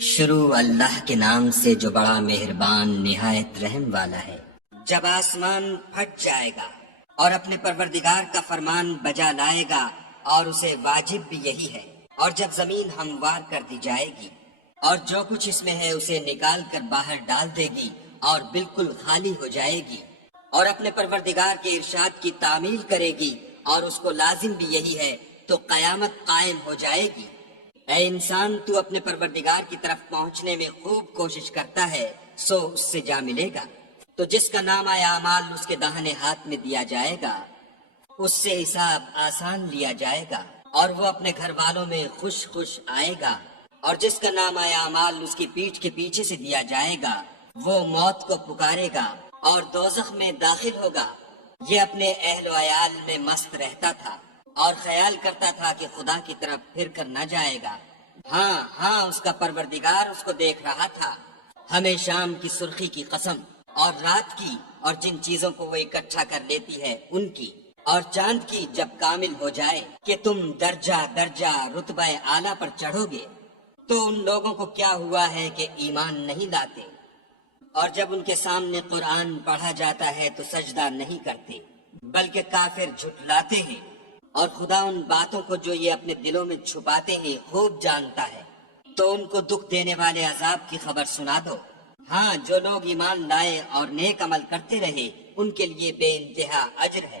شروع اللہ کے نام سے جو بڑا مہربان نہایت رحم والا ہے۔ جب آسمان پھٹ جائے گا اور اپنے پروردگار کا فرمان بجا لائے گا اور اسے واجب بھی یہی ہے، اور جب زمین ہموار کر دی جائے گی اور جو کچھ اس میں ہے اسے نکال کر باہر ڈال دے گی اور بالکل خالی ہو جائے گی اور اپنے پروردگار کے ارشاد کی تعمیل کرے گی اور اس کو لازم بھی یہی ہے، تو قیامت قائم ہو جائے گی۔ اے انسان، تو اپنے پروردگار کی طرف پہنچنے میں خوب کوشش کرتا ہے، سو اس سے جا ملے گا۔ تو جس کا نامہ اعمال اس کے داہنے ہاتھ میں دیا جائے گا، اس سے حساب آسان لیا جائے گا اور وہ اپنے گھر والوں میں خوش خوش آئے گا۔ اور جس کا نامہ اعمال اس کی پیٹھ کے پیچھے سے دیا جائے گا، وہ موت کو پکارے گا اور دوزخ میں داخل ہوگا۔ یہ اپنے اہل و عیال میں مست رہتا تھا اور خیال کرتا تھا کہ خدا کی طرف پھر کر نہ جائے گا۔ ہاں اس کا پروردگار اس کو دیکھ رہا تھا۔ ہمیں شام کی سرخی کی قسم، اور رات کی، اور جن چیزوں کو وہ اکٹھا کر لیتی ہے ان کی، اور چاند کی جب کامل ہو جائے کہ تم درجہ درجہ رتبہ اعلیٰ پر چڑھو گے، تو ان لوگوں کو کیا ہوا ہے کہ ایمان نہیں لاتے، اور جب ان کے سامنے قرآن پڑھا جاتا ہے تو سجدہ نہیں کرتے بلکہ کافر جھٹلاتے ہیں، اور خدا ان باتوں کو جو یہ اپنے دلوں میں چھپاتے ہیں خوب جانتا ہے۔ تو ان کو دکھ دینے والے عذاب کی خبر سنا دو۔ ہاں، جو لوگ ایمان لائے اور نیک عمل کرتے رہے ان کے لیے بے انتہا اجر ہے۔